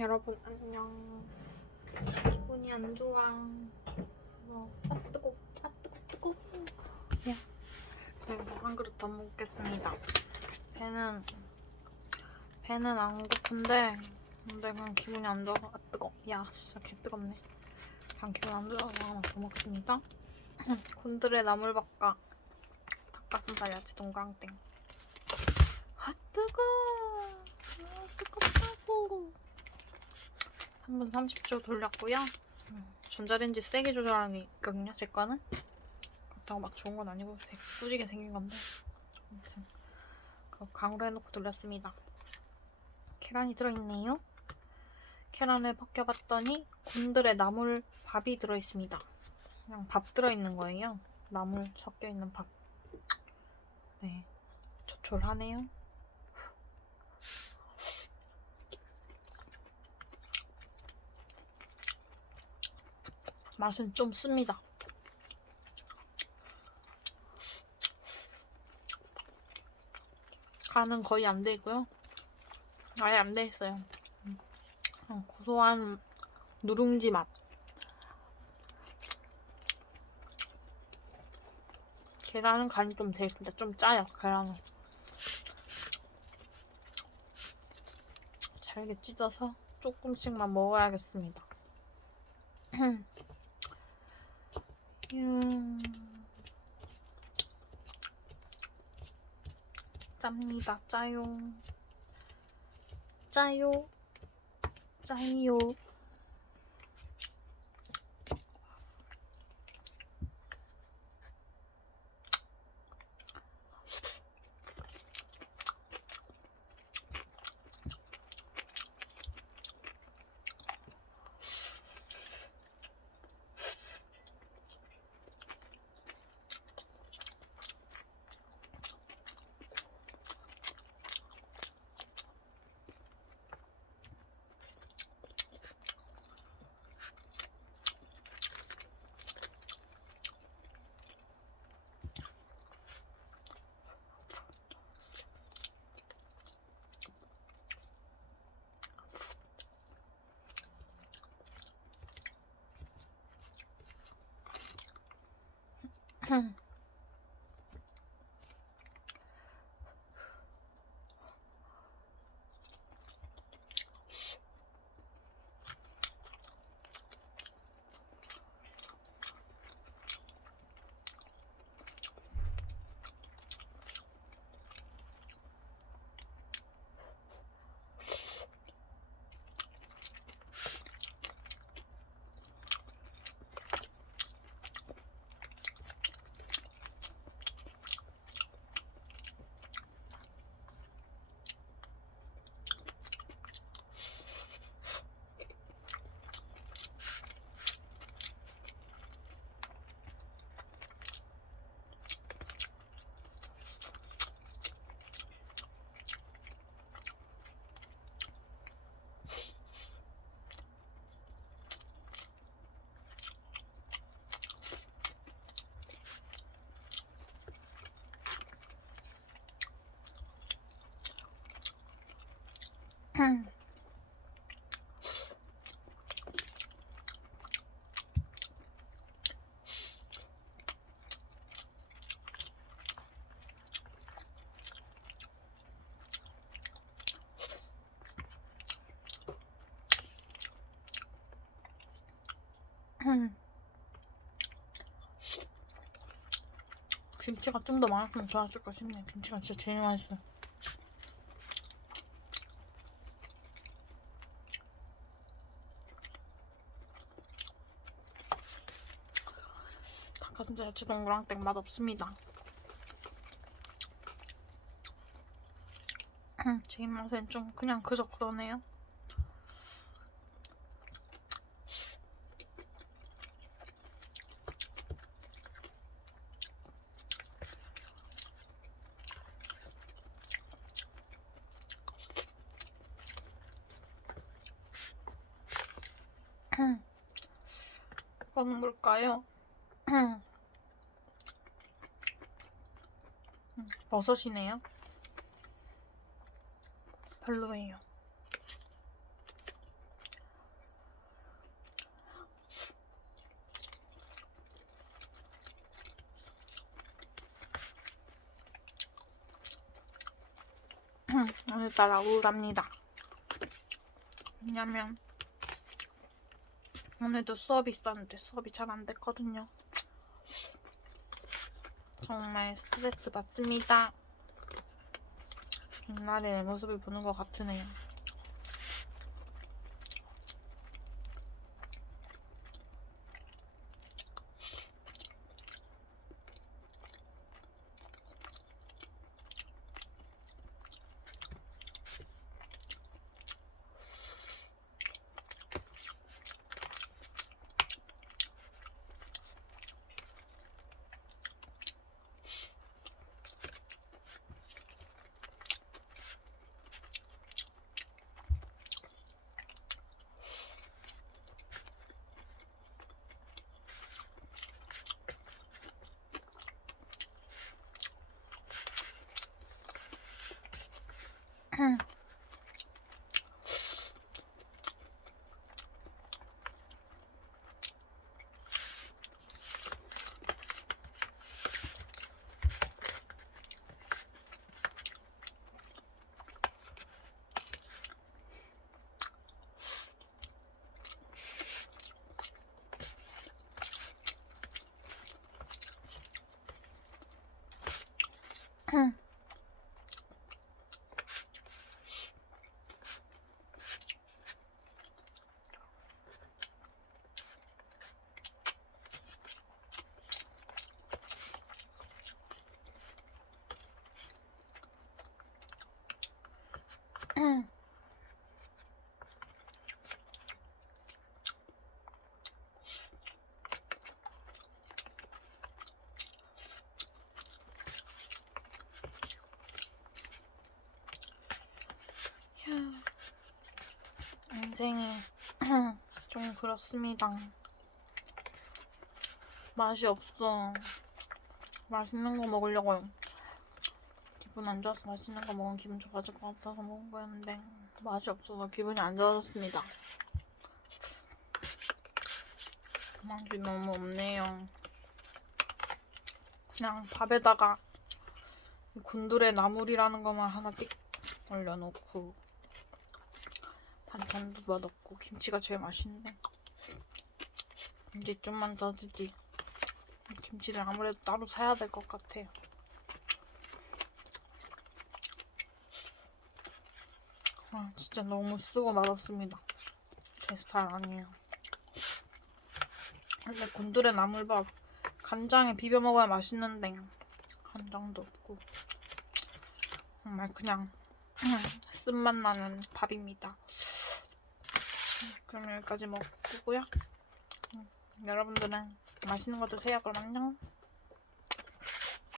여러분 안녕. 기분이 안 좋아. 어, 아 뜨거, 아 뜨거, 뜨거. 야. 그래서 한 그릇 더 먹겠습니다. 배는 배는 안 고픈데 근데 그냥 기분이 안 좋아서 아 뜨거. 야 진짜 개 뜨겁네. 그냥 기분 안 좋아서 하나 더 먹습니다. 곤드레 나물밥과 닭가슴살 야채 동그랑땡. 아 뜨거. 아 뜨겁다고. 3분 30초 돌렸고요. 음, 전자레인지 세게 조절하는 게 있거든요. 제 거는. 그렇다고 막 좋은 건 아니고 되게 꾸지게 생긴 건데. 아무튼 그 강으로 해놓고 돌렸습니다. 계란이 들어있네요. 계란을 벗겨봤더니 곤드레 나물 밥이 들어있습니다. 그냥 밥 들어있는 거예요. 나물 섞여있는 밥. 네. 조촐하네요. 맛은 좀 씁니다. 간은 거의 안돼 있고요. 아예 안 돼 있어요. 고소한 누룽지 맛. 계란은 간이 좀돼 있는데 좀 짜요. 계란은. 잘게 찢어서 조금씩만 먹어야겠습니다. 음. 짭니다. 짜요. 짜요. 짜요. 김치가 좀 더 많았으면 좋았을까 싶네. 김치가 진짜 제일 맛있어. 닭 가슴살 야채 동그랑땡 맛 없습니다. 제 입맛엔 좀 그냥 그저 그러네요. 이건 뭘까요? 버섯이네요. 별로예요. 오늘따라 우울합니다. 왜냐면 오늘도 수업이 있었는데 수업이 잘 안 됐거든요. 정말 스트레스 받습니다. 옛날의 내 모습을 보는 것 같으네요. 인생이 좀 그렇습니다. 맛이 없어. 맛있는 거 먹으려고요. 기분 안 좋아서 맛있는 거 먹으면 기분 좋아질 것 같아서 먹은 거였는데 맛이 없어서 기분이 안 좋아졌습니다. 맛이 너무 없네요. 그냥 밥에다가 이 곤드레 나물이라는 것만 하나 띡 올려놓고 반찬도 뭐 넣고 김치가 제일 맛있는데. 이제 좀만 더 주지. 김치를 아무래도 따로 사야 될 것 같아요. 아 진짜 너무 쓰고 맛없습니다. 제 스타일 아니에요. 원래 곤드레 나물밥 간장에 비벼 먹어야 맛있는데 간장도 없고. 정말 그냥 쓴맛 나는 밥입니다. 그럼 여기까지 먹고요. 음, 여러분들은 맛있는 거 드세요. 그럼 안녕.